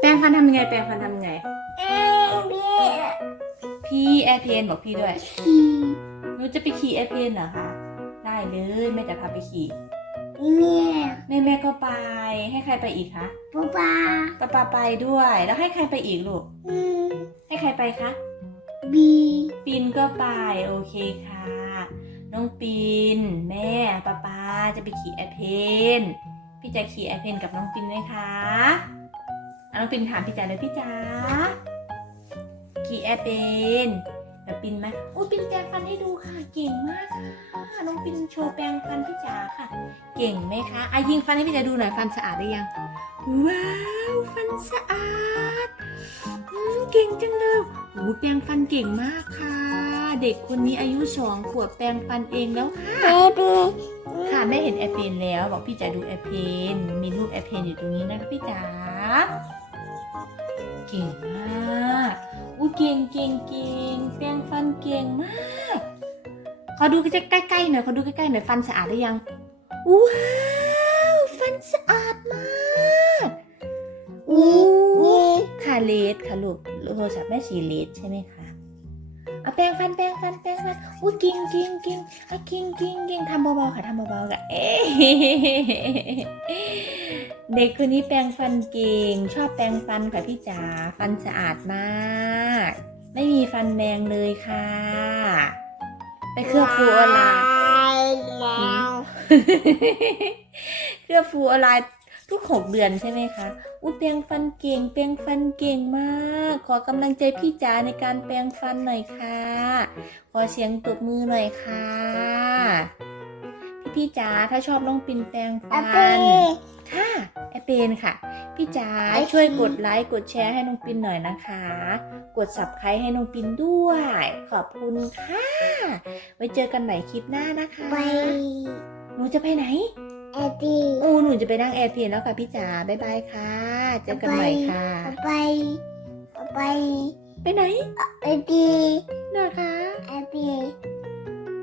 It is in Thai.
แปรงฟันทำยังไง แปรงฟันทำยังไง เอ๊ะเบี้ยพี่แอร์เพนบอกพี่ด้วยขี่หนูจะไปขี่แอร์เพนเหรอคะได้เลยแม่จะพาไปขี่เมียแม่แม่ก็ไป ให้ใครไปอีกคะป๊าป๊าป้าปาไปด้วย แล้วให้ใครไปอีกลูก อืมให้ใครไปคะ บีปินก็ไปโอเคค่ะ น้องปิน แม่ป้าป้าจะไปขี่แอร์เพนพี่จะขี่แอร์เพนกับน้องปินไหมคะ อะน้องปินถามพี่จ๋าเลยพี่จ๋าขี่แอร์เพนเดี๋ยวปินไหมอุ้ยปินแปรงฟันให้ดูค่ะ เก่งมากค่ะน้องปินโชว์แปรงฟันพี่จ๋าค่ะ เก่งไหมคะอะยิงฟันให้พี่จ๋าดูหน่อยฟันสะอาดหรือยัง ว้าวฟันสะอาดอืมเก่งจังเลยโอ้แปรงฟันเก่งมากค่ะ เด็กคนนี้อายุสองขวบแปรงฟันเองแล้วค่ะเบบีค่ะแม่เห็นแอร์เพนแล้ว บอกพี่จ๋าดูแอร์เพนมีรูปแอร์เพนอยู่ตรงนี้นะคะพี่จ๋า เก่งมากอู้เก่งเก่งเก่งแปรงฟันเก่งมากขอดูใกล้ๆหน่อยขอดูใกล้ๆหน่อยฟันสะอาดหรือยังว้าวฟันสะอาดมากอู้นี่ค่ะเลดค่ะลูกโทรศัพท์แม่สีเลดใช่ไหมคะเอาแปรงฟันแปรงฟันแปรงฟันอู้เก่งเก่งเก่งอะเก่งเก่งเก่งทำเบาๆค่ะทำเบาๆค่ะเอ๊ เด็กคนนี้แปรงฟันเก่ง ชอบแปรงฟันค่ะพี่จ๋าฟันสะอาดมาก ไม่มีฟันแดงเลยค่ะ ไปเคลือบฟูออนไลน์แล้วเคลือบฟูออนไลน์ทุกหกเดือนใช่ไหมคะอู้แปรงฟันเก่ง แปรงฟันเก่งมาก ขอกำลังใจพี่จ๋าในการแปรงฟันหน่อยค่ะ ขอเสียงตบมือหน่อยค่ะ พี่พี่จ๋าถ้าชอบน้องปินแปรงฟัน เป็นค่ะ พี่จ๋าไอซีช่วยกดไลค์กดแชร์ให้น้องปินหน่อยนะคะ กด subscribe ให้น้องปินด้วย ขอบคุณค่ะ ไว้เจอกันใหม่คลิปหน้านะคะไปหนูจะไปไหนเอบีโอ้หนูจะไปนั่งแอร์เพลนแล้วค่ะพี่จ๋าบ๊ายบายค่ะ เจอกันใหม่ค่ะไปไป ไปไหนเอบีนะคะเอบี